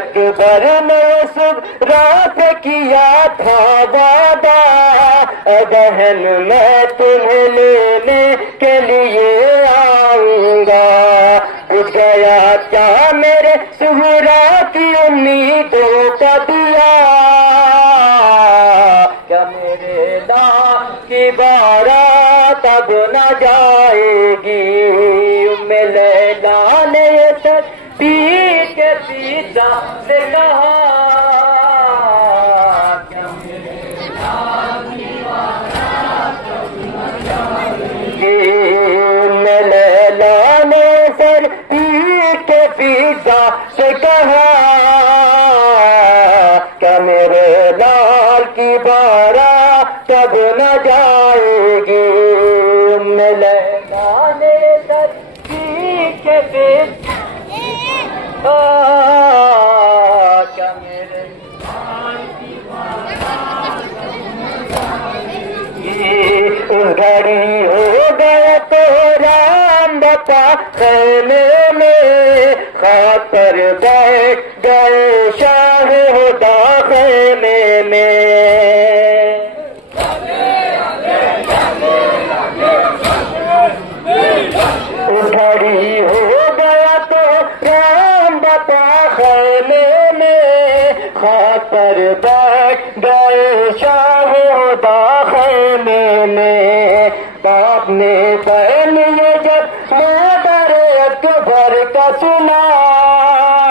اکبر نے رات کیا تھا وعدہ، بہن میں تمہیں لینے کے لیے آؤں گا، بجھ گیا کیا میرے سہرا کی امیدوں کا دیا، کیا میرے لال کی بارات اب نہ جائے گی، لیلا نے تسبیح کے پیتا سے کہا، کیا میرے لال کی بارات اب نہ جائے گی، لیلا نے تسبیح کے پیتا سے کہا، کیا میرے لال کی بارات اب نہ جائے گی، لیلا نے کے پیتا کیا میرے لال کی بارات گھڑی ہو گیا تو رام بتا خیمے میں، خاطر بیٹھ گئے شاہ ہدا خیمے میں، گھڑی ہو گیا تو رام بتا خیمے میں، خاطر بیٹھ گئے شاہ ہدا خیمے میں، باپ نے